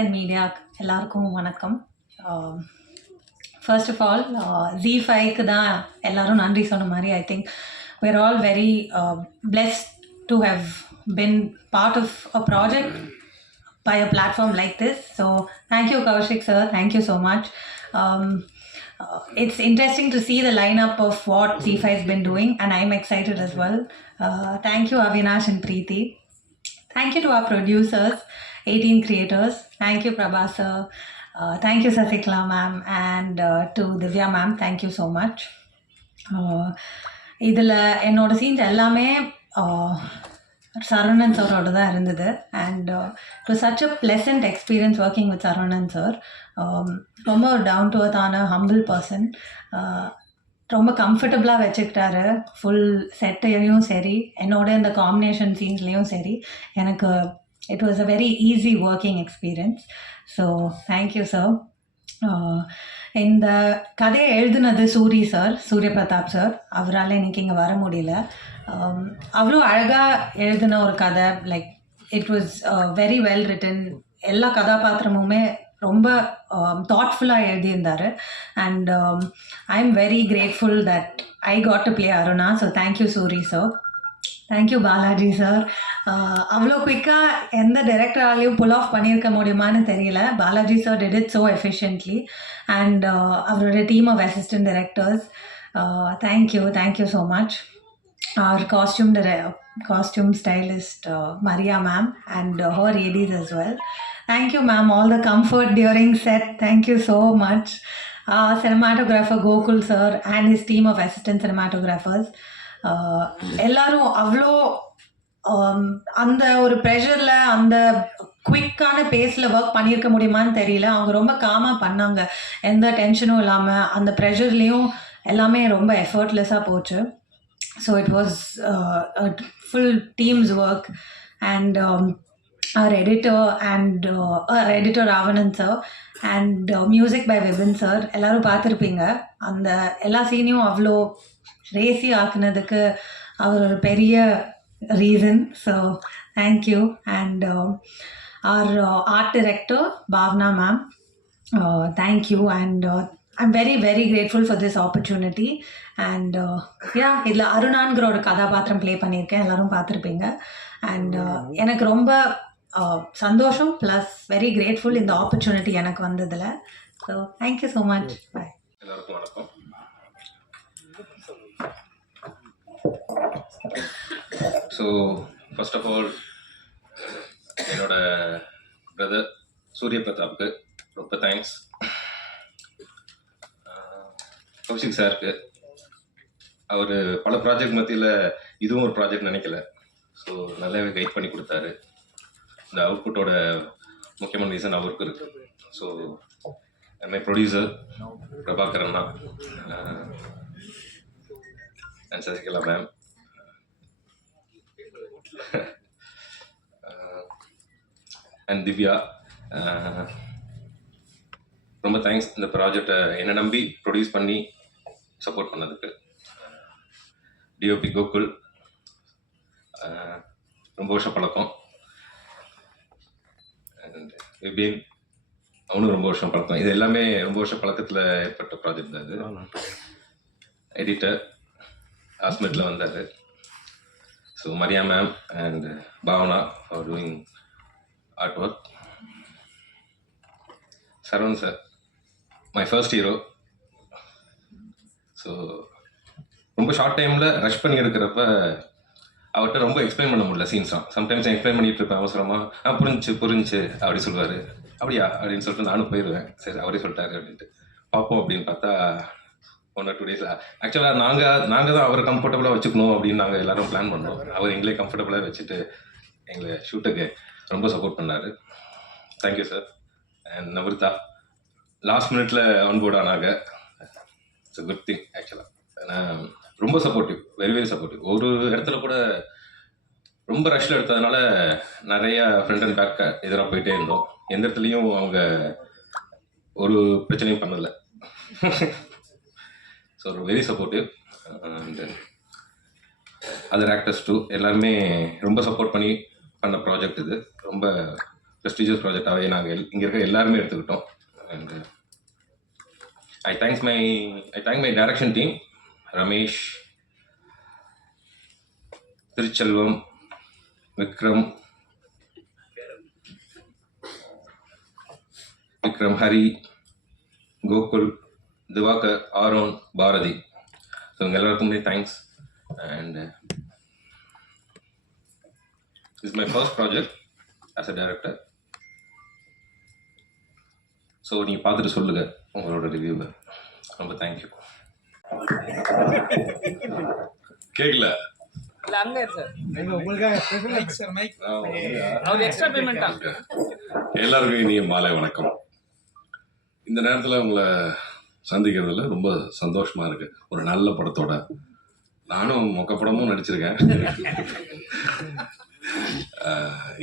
and media எல்லாருக்கும் வணக்கம். First of all, Z5க்கு தான் எல்லாரும் நன்றி சொன்ன மாதிரி I think we're all very blessed to have been part of a project by a platform like this. So thank you Kaushik sir, thank you so much. It's interesting to see the lineup of what Z5 has been doing and I'm excited as well. Thank you Avinash and Preeti. Thank you to our producers, 18 creators. Thank you Prabha sir. Thank you Sasikla ma'am and to Divya ma'am. Thank you so much. இதில் என்னோட scenes எல்லாமே சரவணன் சாரோட தான் இருந்தது and it was such a pleasant experience working with Saravanan sir. ரொம்ப ஒரு down to அர்த்தான humble person. ரொம்ப கம்ஃபர்டபுளாக வச்சுக்கிட்டாரு ஃபுல் செட்டையும் சரி, என்னோட இந்த காம்பினேஷன் சீன்ஸ்லேயும் சரி. எனக்கு it was a very easy working experience. So thank you sir. இந்த கதையை எழுதுனது சூரிய பிரதாப் சார். அவரால் இன்னைக்கு இங்கே வர முடியல. அவ்வளோ அழகாக எழுதின ஒரு கதை. Like it was very well written. எல்லா கதாபாத்திரமுமே ரொம்ப தாட்ஃபுல்லாக எழுதியிருந்தார் and I am very grateful that I got to play Aruna. So thank you Suri sir. Thank you Balaji sir. அவ்வளோ குயிக்காக எந்த டைரக்டராலையும் புல் ஆஃப் பண்ணியிருக்க முடியுமான்னு தெரியல. Balaji sir did it so efficiently and அவரோட team of assistant directors. Thank you so much. Our costume stylist Maria ma'am and her ADs as well. Thank you ma'am, all the comfort during set. Thank you so much. Cinematographer Gokul sir and his team of assistant cinematographers. எல்லாரும் அவ்வளோ அந்த ஒரு ப்ரெஷரில் அந்த குவிக்கான பேஸில் work பண்ணியிருக்க முடியுமான்னு தெரியல. அவங்க ரொம்ப காமாக பண்ணாங்க, எந்த டென்ஷனும் இல்லாமல். அந்த ப்ரெஷர்லேயும் எல்லாமே ரொம்ப எஃபர்ட்லெஸ்ஸாக போச்சு. So it was a full team's work and our editor Ravanan sir and music by Vibin sir. எல்லாரும் பார்த்துருப்பீங்க. அந்த எல்லா சீனையும் அவ்வளோ ரேசி ஆக்குனதுக்கு அவர் ஒரு பெரிய reason. So thank you. And our art director Bhavna ma'am, thank you and I'm very very grateful for this opportunity and இதில் அருணான்கிற ஒரு கதாபாத்திரம் ப்ளே பண்ணியிருக்கேன். எல்லோரும் பார்த்துருப்பீங்க அண்ட் எனக்கு ரொம்ப சந்தோஷம் ப்ளஸ் வெரி கிரேட்ஃபுல் இந்த ஆப்பர்ச்சுனிட்டி எனக்கு வந்ததில். So thank you so much. Bye. எல்லாருக்கும் வணக்கம். ஸோ ஃபர்ஸ்ட் ஆஃப் ஆல் என்னோட பிரதர் சூரிய பிரதாப்க்கு ரொம்ப தேங்க்ஸ். கௌஷிக் சாருக்கு அவர் பல ப்ராஜெக்ட் மத்தியில் இதுவும் ஒரு ப்ராஜெக்ட் நினைக்கல. ஸோ நல்லாவே கைட் பண்ணி கொடுத்தாரு. இந்த அவுட்புட்டோட முக்கியமான ரீசன் அவருக்கு இருக்கு. ஸோ மை ப்ரொடியூசர் பிரபாகரண்ணா and Sasikala ma'am and Divya, ரொம்ப தேங்க்ஸ் இந்த ப்ராஜெக்டை என்னை நம்பி ப்ரொடியூஸ் பண்ணி சப்போர்ட் பண்ணதுக்கு. டிஓபி கோகுல், ரொம்ப வருஷம் பழக்கம். அண்ட் விபின், அவனும் ரொம்ப வருஷம் பழக்கம். இது எல்லாமே ரொம்ப வருஷம் பழக்கத்தில் ஏற்பட்ட ப்ராஜெக்ட் தான் இது. எடிட்டர் ஹாஸ்மெட்டில் வந்தார். So Maria ma'am and Bhavana for doing art work. Saravan sir, my first hero. So ரொம்ப ஷார்ட் டைமில் ரஷ் பண்ணி எடுக்கிறப்ப அவர்கிட்ட ரொம்ப எக்ஸ்பிளைன் பண்ண முடியல சீன்ஸ்லாம். சம்டைம்ஸ் எக்ஸ்பிளைன் பண்ணிகிட்டு இருப்பேன் அவசரமாக. புரிஞ்சு அப்படி சொல்லுவார். அப்படியா அப்படின்னு சொல்லிட்டு நானும் போயிடுவேன். சரி அவரே சொல்லிட்டாரு அப்படின்ட்டு பார்ப்போம். அப்படின்னு பார்த்தா 1 or 2 days ஆக்சுவலாக நாங்கள் தான் அவரை கம்ஃபர்டபுளாக வச்சுக்கணும் அப்படின்னு நாங்கள் எல்லோரும் பிளான் பண்ணோம். அவர் எங்களே கம்ஃபர்டபுளாக வச்சுட்டு எங்களை ஷூட்டுக்கு ரொம்ப சப்போர்ட் பண்ணார். Thank you sir. அண்ட் நவர்தா லாஸ்ட் மினிட்ல ஆன்போர்ட் ஆனாங்க. இட்ஸ் அ குட் திங் ஆக்சுவலாக. ஏன்னா ரொம்ப சப்போர்ட்டிவ், வெரி வெரி சப்போர்ட்டிவ். ஒரு இடத்துல கூட ரொம்ப ரஷ்ல எடுத்ததுனால நிறைய ஃப்ரண்ட் அண்ட் பேக் எதிராக போயிட்டே இருந்தோம். எந்த இடத்துலையும் அவங்க ஒரு பிரச்சனையும் பண்ணலை. So very supportive. And other actors too எல்லாருமே ரொம்ப சப்போர்ட் பண்ணி பண்ண ப்ராஜெக்ட் இது. ரொம்ப ப்ரெஸ்டீஜியஸ் ப்ராஜெக்டாகவே நாங்கள் இங்கே இருக்க எல்லாருமே எடுத்துக்கிட்டோம். And I thank my direction team, Ramesh, Thiruchelvam, Vikram, Hari, Gokul, Diwakar, Aaron, Bharathi. So இவங்க எல்லாருக்குமே thanks. And is my first project as a director. So நீங்கள் பார்த்துட்டு சொல்லுங்கள் உங்களோட ரிவ்யூவை. ரொம்ப தேங்க்யூ. கேட்கல இல்ல அங்க இருக்கு சார். உங்களுக்காக ஸ்பெஷல் மைக் சார், மைக். அவங்க எக்ஸ்ட்ரா பேமெண்ட் தான். எல்லாருக்கும் இனிய மாலை வணக்கம். இந்த நேரத்தில் உங்களை சந்திக்கிறதுல ரொம்ப சந்தோஷமா இருக்கு. ஒரு நல்ல படத்தோட நானும் மொக்க படமும் நடிச்சிருக்கேன்.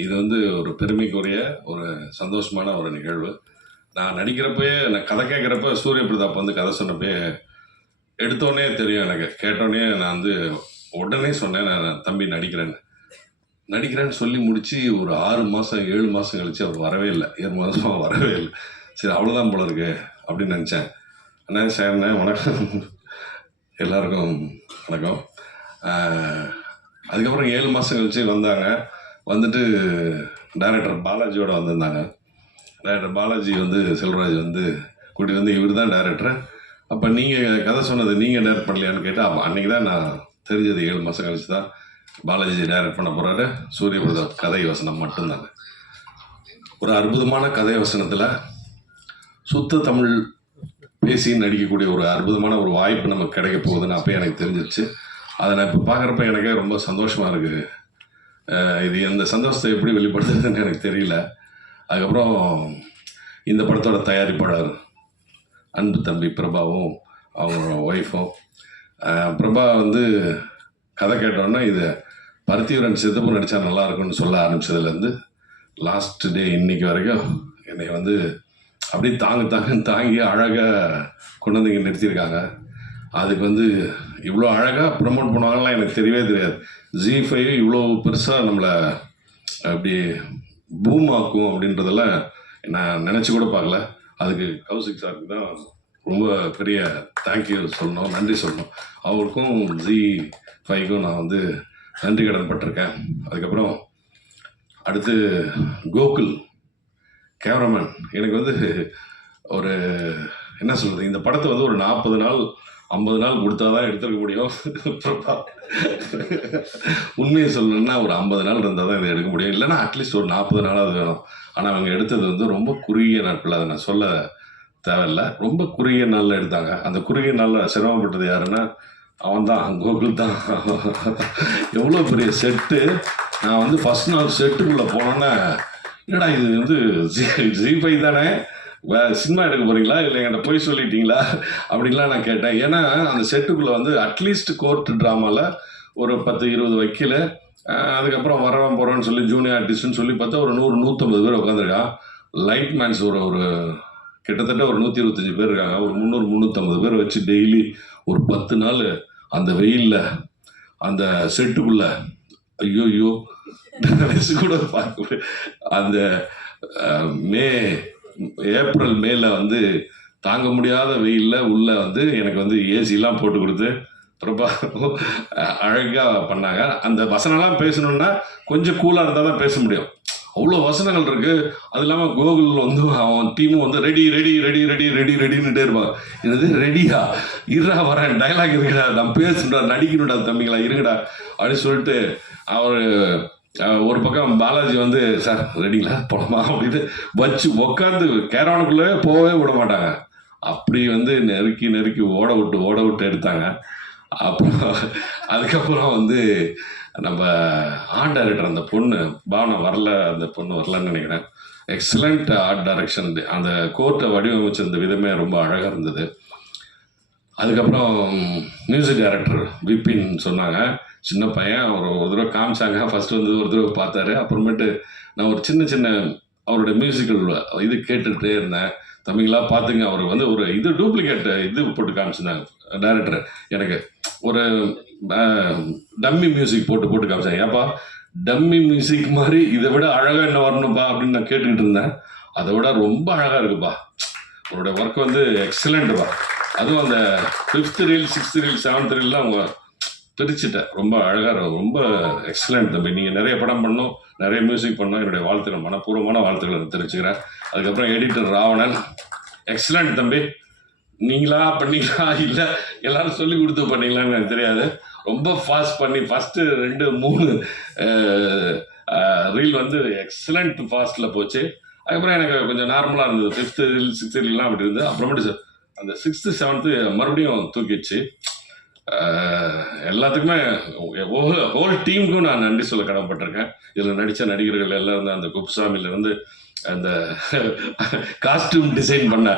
இது வந்து ஒரு பெருமைக்குரிய ஒரு சந்தோஷமான ஒரு நிகழ்வு. நான் நடிக்கிறப்பயே, நான் கதை கேட்குறப்ப சூரிய பிரதாப் வந்து கதை சொன்னப்பே எடுத்தோடனே தெரியும் எனக்கு. கேட்டோடனே நான் வந்து உடனே சொன்னேன், நான் தம்பி நடிக்கிறேன்னு சொல்லி முடித்து ஒரு 6 மாதம் 7 மாதம் கழிச்சு அவர் வரவே இல்லை. 7 மாதமாக வரவே இல்லை. சரி அவ்வளோதான் போல இருக்கு அப்படின்னு நினச்சேன். அண்ணா சேர்ண்ணே வணக்கம், எல்லாருக்கும் வணக்கம். அதுக்கப்புறம் 7 மாதம் கழிச்சு வந்தாங்க. வந்துட்டு டைரக்டர் பாலாஜியோட வந்திருந்தாங்க. டைரக்டர் பாலாஜி வந்து செல்வராஜ் வந்து கூட்டி வந்து இவர் தான் டைரக்டர், அப்போ நீங்கள் கதை சொன்னது நீங்கள் டைரக்ட் பண்ணலையான்னு கேட்டால், அப்போ அன்றைக்கி தான் நான் தெரிஞ்சது. 7 மாதம் கழிச்சு தான் பாலாஜி டைரக்ட் பண்ண போகிறாரு. சூரிய பிரதாப் கதை வசனம் மட்டும்தாங்க. ஒரு அற்புதமான கதை வசனத்தில் சுத்த தமிழ் பேசி நடிக்கக்கூடிய ஒரு அற்புதமான ஒரு வாய்ப்பு நமக்கு கிடைக்க போகுதுன்னு அப்போ எனக்கு தெரிஞ்சிருச்சு. அதை நான் இப்போ பார்க்குறப்ப எனக்கே ரொம்ப சந்தோஷமாக இருக்குது. இது இந்த சந்தோஷத்தை எப்படி வெளிப்படுத்துறதுன்னு எனக்கு தெரியல. அதுக்கப்புறம் இந்த படத்தோட தயாரிப்பாளர் அன்பு தம்பி பிரபாவும் அவங்களோட ஒய்ஃபும். பிரபா வந்து கதை கேட்டோன்னா இது பருத்தியூரன் சித்தப்பு நடித்தா நல்லாயிருக்குன்னு சொல்ல ஆரம்பித்ததுலேருந்து லாஸ்ட் டே இன்னைக்கு வரைக்கும் என்னை வந்து அப்படியே தாங்கி அழகாக கொண்டு வந்து இங்கே நிறுத்தியிருக்காங்க. அதுக்கு வந்து இவ்வளோ அழகாக ப்ரமோட் பண்ணுவாங்கலாம் எனக்கு தெரியவே தெரியாது. ஜி5 இவ்வளோ பெருசாக நம்மளை அப்படி பூம் ஆக்கும் அப்படின்றதெல்லாம் நான் நினச்சி கூட பார்க்கல. அதுக்கு கௌசிக் சாருக்கு தான் ரொம்ப பெரிய தேங்க்யூ சொல்லணும், நன்றி சொல்லணும். அவருக்கும் ஜி5க்கும் நான் வந்து நன்றி கடன் பட்டிருக்கேன். அதுக்கப்புறம் அடுத்து கோகுல் கேமராமேன். எனக்கு வந்து ஒரு என்ன சொல்கிறது, இந்த படத்தை வந்து ஒரு 40 நாள் 50 நாள் கொடுத்தா தான் எடுத்துருக்க முடியும். உண்மையை சொல்லணும்னா ஒரு 50 நாள் இருந்தால் தான் இதை எடுக்க முடியும். இல்லைன்னா அட்லீஸ்ட் ஒரு 40 நாளாவது வேணும். ஆனால் அவங்க எடுத்தது வந்து ரொம்ப குறுகிய நாட்கள். அதை நான் சொல்ல தேவையில்லை. ரொம்ப குறுகிய நாளில் எடுத்தாங்க. அந்த குறுகிய நாளில் சிரமப்பட்டது யாருன்னா அவன் தான், கோகுல் தான். எவ்வளோ பெரிய செட்டு. நான் வந்து ஃபஸ்ட் நாள் செட்டுக்குள்ளே போனோன்னே, என்னடா இது வந்து ஜி5 தானே, சினிமா எடுக்க போகிறீங்களா இல்லை என்கிட்ட போய் சொல்லிட்டீங்களா அப்படின்லாம் நான் கேட்டேன். ஏன்னா அந்த செட்டுக்குள்ளே வந்து அட்லீஸ்ட் கோர்ட் ட்ராமாவில் ஒரு 10-20 வக்கீல், அதுக்கப்புறம் வரவன் போகிறோன்னு சொல்லி ஜூனியர் ஆர்டிஸ்ட்னு சொல்லி பார்த்தா ஒரு 100-150 பேர் உட்காந்துருக்கான். லைட் மேன்ஸ் ஒரு கிட்டத்தட்ட ஒரு 125 பேர் இருக்காங்க. ஒரு 300-350 பேர் வச்சு டெய்லி ஒரு 10 நாள் அந்த வெயிலில் அந்த செட்டுக்குள்ளே, ஐயோ நினச்சி கூட பார்க்க. அந்த ஏப்ரல் மேல வந்து தாங்க முடியாத வெயிலில் உள்ள வந்து எனக்கு வந்து ஏசிலாம் போட்டு கொடுத்து ரொம்ப அழகாக பண்ணாங்க. அந்த வசனம்லாம் பேசணுன்னா கொஞ்சம் கூலாக இருந்தால் தான் பேச முடியும். அவ்வளோ வசனங்கள் இருக்குது. அது இல்லாமல் கோகுல் வந்து அவன் டீமும் வந்து ரெடின்னுட்டே இருப்பாங்க. இது ரெடியா, இருடா வரேன், டைலாக் இருக்குடா, நான் பேசுடா, நடிக்கணும்டா தம்பிங்களா, இருங்கடா அப்படின்னு சொல்லிட்டு அவர் ஒரு பக்கம் பாலாஜி வந்து சார் ரெடிங்களா போகலாமா அப்படின்னு வச்சு உட்காந்து கேரவானுக்குள்ளே போகவே விட மாட்டாங்க. அப்படி வந்து நெருக்கி ஓட விட்டு எடுத்தாங்க. அப்புறம் அதுக்கப்புறம் வந்து நம்ம ஆர்ட் டைரக்டர் அந்த பொண்ணு பாவனை அந்த பொண்ணு வரலன்னு நினைக்கிறேன். Excellent art direction. அந்த கோர்ட்டை வடிவமைச்சிருந்த விதமே ரொம்ப அழகாக இருந்தது. அதுக்கப்புறம் மியூசிக் டைரக்டர் விபின் சொன்னாங்க, சின்ன பையன், அவர் ஒரு தடவை காமிச்சாங்க. ஃபஸ்ட்டு வந்து ஒரு தடவை பார்த்தாரு. அப்புறமேட்டு நான் ஒரு சின்ன அவருடைய மியூசிக்கல் இது கேட்டுகிட்டே இருந்தேன். தம்பிங்களா பார்த்துங்க, அவருக்கு வந்து ஒரு இது டூப்ளிகேட் இது போட்டு காமிச்சிருந்தாங்க டைரக்டர். எனக்கு ஒரு டம்மி மியூசிக் போட்டு காமிச்சாங்க. ஏப்பா டம்மி மியூசிக் மாதிரி இதை விட அழகாக என்ன வரணும்பா அப்படின்னு நான் கேட்டுக்கிட்டு இருந்தேன். அதை விட ரொம்ப அழகாக இருக்குப்பா. உங்களோட ஒர்க் வந்து எக்ஸலண்ட்டுப்பா. அதுவும் அந்த 5th reel 6th reel 7th ரீல்லாம் அவங்க பிரிச்சுட்டேன். ரொம்ப அழகாக ரொம்ப எக்ஸலண்ட் தம்பி. நீங்கள் நிறைய படம் பண்ணணும், நிறைய மியூசிக் பண்ணணும். என்னுடைய வாழ்த்துக்கள், மனப்பூர்வமான வாழ்த்துக்களை தெரிவிச்சுக்கிறேன். அதுக்கப்புறம் எடிட்டர் ராவணன், எக்ஸலண்ட் தம்பி. நீங்களா பண்ணீங்களா இல்லை எல்லாரும் சொல்லி கொடுத்து பண்ணீங்களான்னு எனக்கு தெரியாது. ரொம்ப ஃபாஸ்ட் பண்ணி ஃபஸ்ட்டு 2-3 ரீல் வந்து எக்ஸலண்ட் ஃபாஸ்ட்டில் போச்சு. அதுக்கப்புறம் எனக்கு கொஞ்சம் நார்மலாக இருந்தது. 5th ரீல் 6th ரீல்லாம் அப்படி இருந்தது. அப்புறமேட்டு அந்த 6th 7th மறுபடியும் தூக்கிடுச்சு. எல்லாத்துக்குமே ஹோல் டீமுக்கும் நான் நன்றி சொல்ல கடமைப்பட்டிருக்கேன். இதில் நடித்த நடிகர்கள் எல்லாரும் தான். அந்த குப்புசாமியிலேருந்து அந்த காஸ்டியூம் டிசைன் பண்ண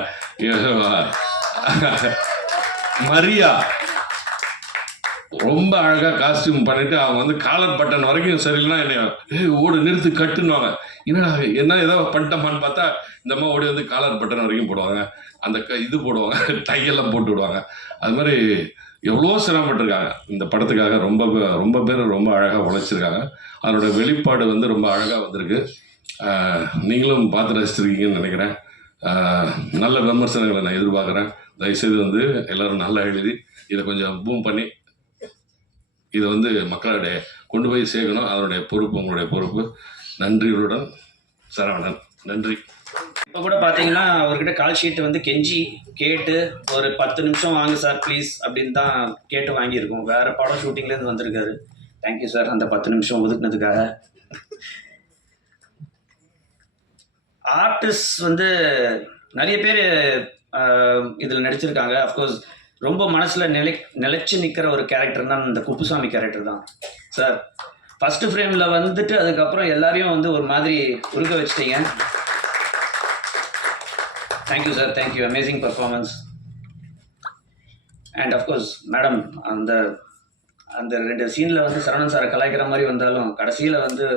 மரியா ரொம்ப அழகாக காஸ்டியூம் பண்ணிட்டு அவங்க வந்து காலர் பட்டன் வரைக்கும் சரியில்லைன்னா என்னை ஓடு நிறுத்து கட்டுன்னுவாங்க. என்னடா என்ன ஏதோ பண்ணிட்டோமான்னு பார்த்தா இந்த அம்மா ஓடி வந்து காலர் பட்டன் வரைக்கும் போடுவாங்க. அந்த இது போடுவாங்க, டையெல்லாம் போட்டு விடுவாங்க. அது மாதிரி எவ்வளோ சிரமப்பட்டிருக்காங்க இந்த படத்துக்காக. ரொம்ப பேர் ரொம்ப அழகாக உழைச்சிருக்காங்க. அதனோட வெளிப்பாடு வந்து ரொம்ப அழகாக வந்திருக்கு. நீங்களும் பார்த்து ரசிச்சிருக்கீங்கன்னு நினைக்கிறேன். நல்ல விமர்சனங்களை நான் எதிர்பார்க்குறேன். தயவுசெய்து வந்து எல்லோரும் நல்லா எழுதி இதை கொஞ்சம் பூம் பண்ணி இதை வந்து மக்களிடையே கொண்டு போய் சேர்க்கணும். அதனுடைய பொறுப்பு உங்களுடைய பொறுப்பு. நன்றிகளுடன் சரவணன். நன்றி. இப்போ கூட பார்த்தீங்கன்னா அவர்கிட்ட கால் ஷீட் வந்து கெஞ்சி கேட்டு ஒரு 10 நிமிஷம் வாங்க சார் ப்ளீஸ் அப்படின்னு தான் கேட்டு வாங்கியிருக்கோம். வேறு படம் ஷூட்டிங்லேருந்து வந்திருக்காரு. தேங்க்யூ சார் அந்த 10 நிமிஷம் ஒதுக்குனதுக்காக. ஆர்டிஸ்ட் வந்து நிறைய பேர் இதில் நடிச்சிருக்காங்க. அஃப்கோர்ஸ் ரொம்ப மனசில் நிலைச்சு நிற்கிற ஒரு கேரக்டர் தான் இந்த குப்புசாமி கேரக்டர் தான் சார். ஃபஸ்ட்டு ஃப்ரேமில் வந்துட்டு அதுக்கப்புறம் எல்லாரையும் வந்து ஒரு மாதிரி உருக வச்சிட்டீங்க. Thank you sir, thank you. Amazing performance. And of course madam அந்த 2 சீனில் வந்து சரவணன் சாரை கலாய்க்கிற மாதிரி வந்தாலும் கடைசியில் வந்து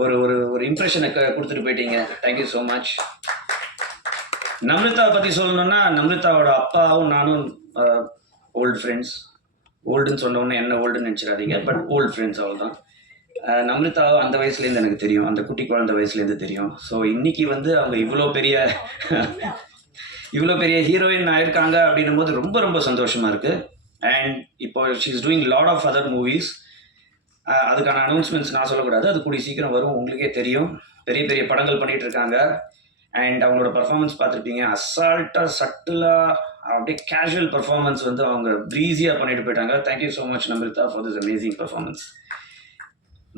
ஒரு ஒரு ஒரு இம்ப்ரெஷனை கொடுத்துட்டு போயிட்டீங்க. Thank you so much. நம்ரிதாவை பற்றி சொல்லணுன்னா நம்ரிதாவோட அப்பாவும் நானும் ஓல்டு ஃப்ரெண்ட்ஸ். ஓல்டுன்னு சொன்ன உடனே என்ன ஓல்டுன்னு நினச்சிடாதீங்க, பட் ஓல்டு ஃப்ரெண்ட்ஸ் அவள் தான். நம்ரிதாவை அந்த வயசுலேருந்து எனக்கு தெரியும், அந்த குட்டி குழந்தை வயசுலேருந்து தெரியும். ஸோ இன்றைக்கி வந்து அவங்க இவ்வளோ பெரிய ஹீரோயின் ஆயிருக்காங்க அப்படின்னும் போது ரொம்ப ரொம்ப சந்தோஷமாக இருக்குது. அண்ட் இப்போ she is doing lot of other movies. அதுக்கான அனௌன்ஸ்மெண்ட்ஸ் நான் சொல்லக்கூடாது, அது கூடிய சீக்கிரம் வரும். உங்களுக்கே தெரியும், பெரிய பெரிய படங்கள் பண்ணிகிட்டு இருக்காங்க. அண்ட் அவங்களோட பர்ஃபார்மன்ஸ் பார்த்துருப்பீங்க. அசால்ட்டாக சட்டிலாக அப்படியே கேஷுவல் பர்ஃபார்மன்ஸ் வந்து அவங்க ப்ரீஸியாக பண்ணிட்டு போயிட்டாங்க. Thank you so much Namritha for this amazing performance.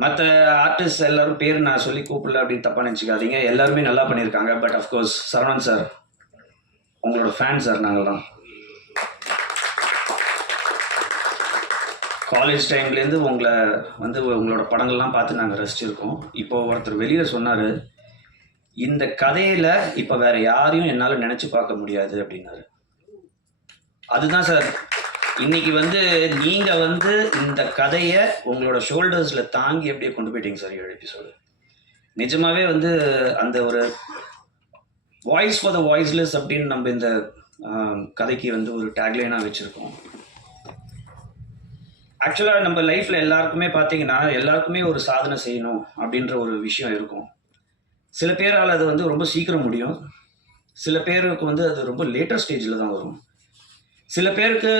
மற்ற ஆர்டிஸ்ட் எல்லோரும் பேர் நான் சொல்லி கூப்பிடல அப்படின்னு தப்பாக நினச்சிக்காதீங்க. எல்லாருமே நல்லா பண்ணியிருக்காங்க. பட் அஃப்கோர்ஸ் சரவணன் சார் உங்களோட ஃபேன் சார். நாங்கள்லாம் காலேஜ் டைம்லேருந்து உங்களை வந்து உங்களோட படங்கள்லாம் பார்த்து நாங்கள் ரசிச்சிருக்கோம். இப்போது ஒருத்தர் வெளியில் சொன்னார், இந்த கதையில் இப்போ வேறு யாரையும் என்னால் நினச்சி பார்க்க முடியாது அப்படின்னாரு. அதுதான் சார் இன்றைக்கி வந்து நீங்கள் வந்து இந்த கதையை உங்களோட ஷோல்டர்ஸில் தாங்கி அப்படியே கொண்டு போயிட்டீங்க சார் 7 எபிசோடு. நிஜமாகவே வந்து அந்த ஒரு வாய்ஸ் ஃபார் த வாய்ஸ்லெஸ் அப்படின்னு நம்ம இந்த கதைக்கு வந்து ஒரு டேக்லைனாக வச்சுருக்கோம். ஆக்சுவலாக நம்ம லைஃப்பில் எல்லாருக்குமே பார்த்தீங்கன்னா எல்லாருக்குமே ஒரு சாதனை செய்யணும் அப்படின்ற ஒரு விஷயம் இருக்கும். சில பேரால் அது வந்து ரொம்ப சீக்கிரம் முடியும், சில பேருக்கு வந்து அது ரொம்ப லேட்டர் ஸ்டேஜில் தான் வரும். சில பேருக்கு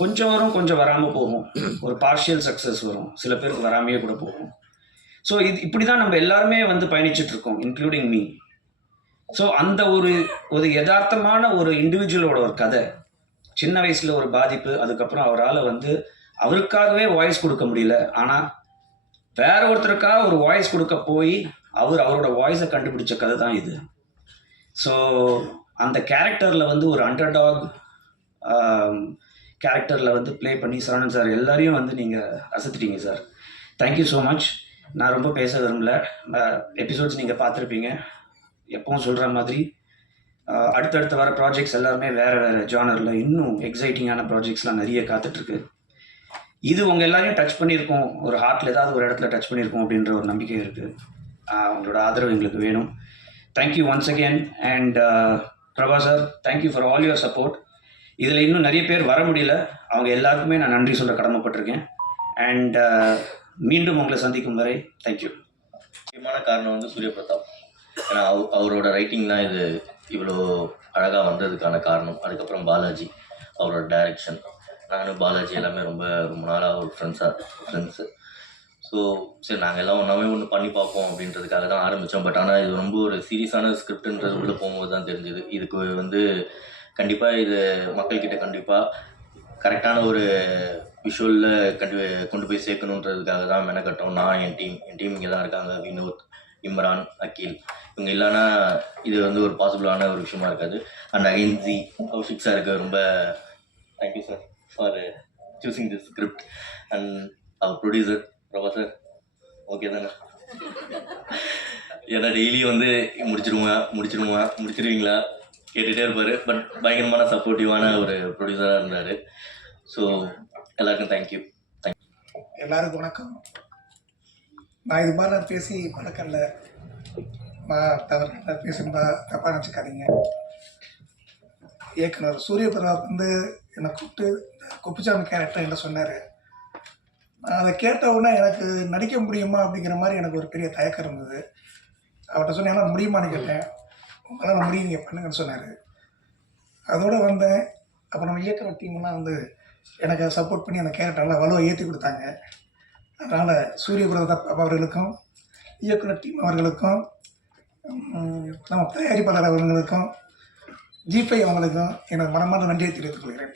கொஞ்சம் வரும், கொஞ்சம் வராமல் போகும், ஒரு பார்ஷியல் சக்ஸஸ் வரும், சில பேருக்கு வராமையே கூட போகும். ஸோ இப்படி தான் நம்ம எல்லாருமே வந்து பயணிச்சிட்ருக்கோம், இன்க்ளூடிங் மீ. ஸோ அந்த ஒரு யதார்த்தமான ஒரு இண்டிவிஜுவலோட ஒரு கதை, சின்ன வயசில் ஒரு பாதிப்பு, அதுக்கப்புறம் அவரால் வந்து அவருக்காகவே வாய்ஸ் கொடுக்க முடியல, ஆனால் வேற ஒருத்தருக்காக ஒரு வாய்ஸ் கொடுக்க போய் அவரோட வாய்ஸை கண்டுபிடிச்ச கதை தான் இது. ஸோ அந்த கேரக்டரில் வந்து ஒரு அண்டர்டாக் கேரக்டரில் வந்து ப்ளே பண்ணி சரவணன் சார் எல்லாரையும் வந்து நீங்கள் அசத்துட்டீங்க சார். Thank you so much. நான் ரொம்ப பேச விரும்பல. எபிசோட்ஸ் நீங்கள் பார்த்துருப்பீங்க. எப்பவும் சொல்கிற மாதிரி அடுத்தடுத்து வர ப்ராஜெக்ட்ஸ் எல்லாருமே வேறு ஜானரில் இன்னும் எக்ஸைட்டிங்கான ப்ராஜெக்ட்ஸ்லாம் நிறைய காத்துட்ருக்கு. இது உங்கள் எல்லாரையும் டச் பண்ணியிருக்கோம், ஒரு ஹார்ட்டில் ஏதாவது ஒரு இடத்துல டச் பண்ணியிருக்கோம் அப்படின்ற ஒரு நம்பிக்கை இருக்குது. உங்களோட ஆதரவு எங்களுக்கு வேணும். Thank you once again. And Prabha sir, thank you for all your support. இதில் இன்னும் நிறைய பேர் வர முடியல, அவங்க எல்லாருக்குமே நான் நன்றி சொல்ல கடமைப்பட்டிருக்கேன். அண்ட் மீண்டும் உங்களை சந்திக்கும் வரை தேங்க்யூ. முக்கியமான காரணம் வந்து சூரிய பிரதாப். ஏன்னா அவரோட ரைட்டிங் தான் இது இவ்வளோ அழகாக வந்ததுக்கான காரணம். அதுக்கப்புறம் பாலாஜி அவரோட டைரக்ஷன். நானும் பாலாஜி எல்லாமே ரொம்ப ரொம்ப நாளாக ஒரு ஃப்ரெண்ட்ஸு. ஸோ சரி நாங்கள் எல்லாம் ஒன்றாவே ஒன்று பண்ணி பார்ப்போம் அப்படின்றதுக்காக தான் ஆரம்பித்தோம். பட் ஆனால் இது ரொம்ப ஒரு சீரியஸான ஸ்கிரிப்டுன்றது உள்ளே போகும்போது தான் தெரிஞ்சுது. இதுக்கு வந்து கண்டிப்பாக இது மக்கள்கிட்ட கண்டிப்பாக கரெக்டான ஒரு விஷுவலில் கொண்டு போய் சேர்க்கணுன்றதுக்காக தான் மெனக்கட்டோம். நான் என் டீம் இங்கே தான் இருக்காங்க. வினோத், இம்ரான், அகில் இவங்க இல்லைன்னா இது வந்து ஒரு பாசிபிளான ஒரு விஷயமா இருக்காது. அண்ட் அகின்ஜி கௌஷிக் சாருக்கு ரொம்ப thank you sir for choosing this script. And அவர் ப்ரொடியூசர் பிரபா சார் ஓகே தானே? ஏன்னா டெய்லி வந்து முடிச்சிருவீங்களா கேட்டுகிட்டே இருப்பார். பட் பயங்கரமான சப்போர்ட்டிவான ஒரு ப்ரொடியூசராக இருந்தார். ஸோ எல்லாருக்கும் தேங்க்யூ. எல்லாருக்கும் வணக்கம். நான் இது மாதிரி நான் பேசி பழக்கம் இல்லை. நான் தவறு பேசுகிறதா தப்பாக நினச்சிக்காதீங்க. இயக்குனர் சூரிய பிரதாப் வந்து என்னை கூப்பிட்டு குப்புசாமி கேரக்டர் என்ன சொன்னார். நான் அதை கேட்ட உடனே எனக்கு நடிக்க முடியுமா அப்படிங்கிற மாதிரி எனக்கு ஒரு பெரிய தயக்கம் இருந்தது. அவர்கிட்ட சொன்னேன், என்னால் முடியுமான்னு கேட்டேன். உங்களால் முடியும், நீங்கள் பண்ணுங்கன்னு சொன்னார். அதோடு வந்தேன். அப்புறம் நம்ம இயக்குனர் டீம்லாம் வந்து எனக்கு சப்போர்ட் பண்ணி அந்த கேரக்டரெல்லாம் வலுவாக ஏற்றி கொடுத்தாங்க. அதனால் சூரிய பிரதாப் அவர்களுக்கும் இயக்குனர் டீம் அவர்களுக்கும் நம்ம தயாரிப்பாளர் அவர்களுக்கும் G5 அவங்களுக்கும் எனது மனமார்ந்த நன்றியை தெரிவித்துக் கொள்கிறேன்.